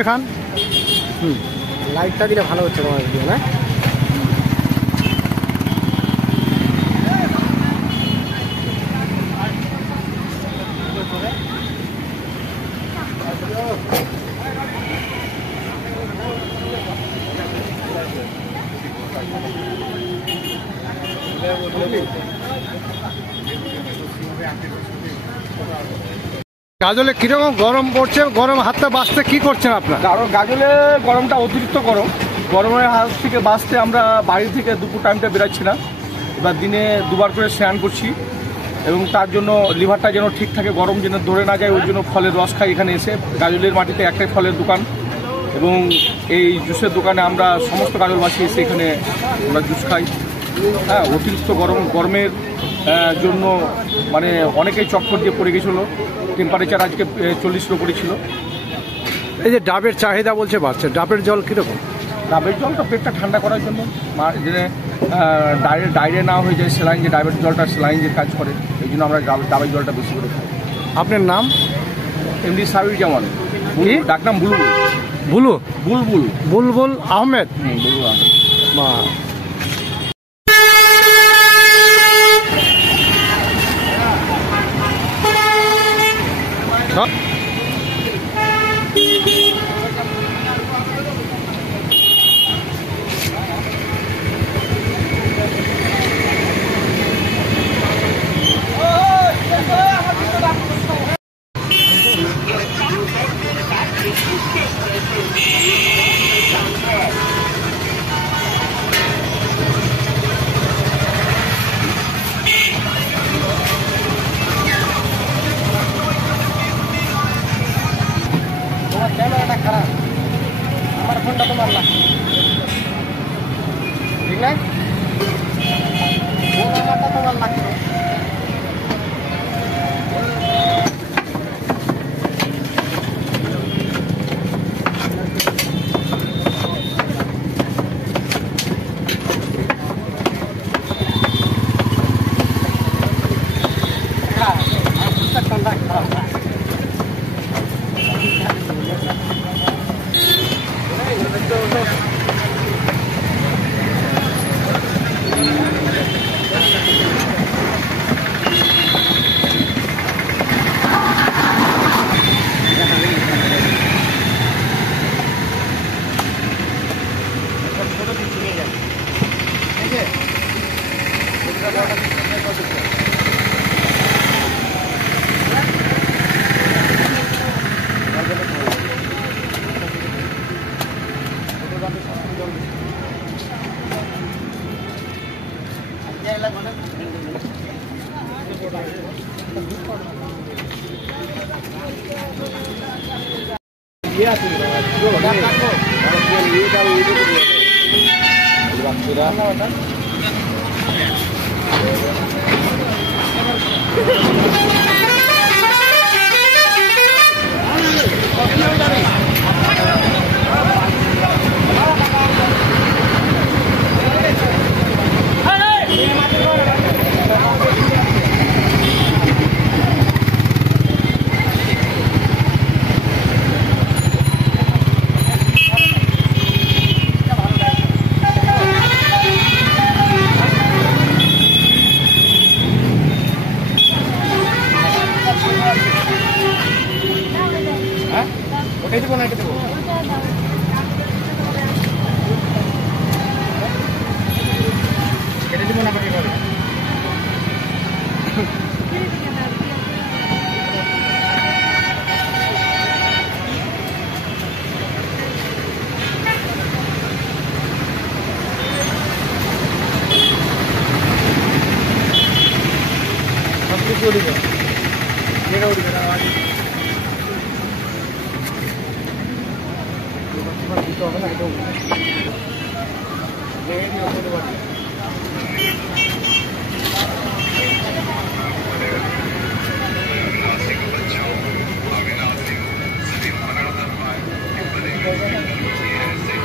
আস্তে খান। লাইটটা দিলে ভালো হচ্ছে তোমার ভিডিও না? গাজলে কিরকম গরম পড়ছে, গরম হাতটা বাঁচতে কি করছেন আপনার? কারণ গাজলে গরমটা অতিরিক্ত গরমের হাত থেকে বাঁচতে আমরা বাড়ি থেকে দুপুর টাইমটা বেরাচ্ছি না, এবার দিনে দুবার করে স্নান করছি এবং তার জন্য লিভারটা যেন ঠিক থাকে, গরম যেন ধরে না যায়, ওই জন্য ফলের রস খাই। এখানে এসে গাজলের মাটিতে একটাই ফলের দোকান এবং এই জুসের দোকানে আমরা সমস্ত গাজলবাসী এসে এখানে আমরা জুস খাই। হ্যাঁ, অতিরিক্ত গরমের জন্য মানে অনেকেই চক্কর দিয়ে পড়ে গেছিলো। টেম্পারেচার আজকে 40-এর উপরে ছিল। এই যে ডাবের চাহিদা বলছে বাড়ছে, ডাবের জল কীরকম? ডাবের জলটা পেটটা ঠান্ডা করার জন্য, যে ডায়রিয়া না হয়ে যায়, স্যালাইন যে ডাবের জলটা স্যালাইন যে কাজ করে, এই জন্য আমরা ডাবের জলটা বেশি করে খাই। আপনার নাম? এমডি সাবির জামান, ডাকনাম বুলবুল। বুলবুল বুলবুল আহমেদ। বুলবুল আহমেদ। মা ক্যামেরাটা খারাপ, আমার ফোনটা তো মারলাম ঠিক না? আমারটা তোমার লাগতো।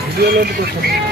ভিডিও লোড করছেন।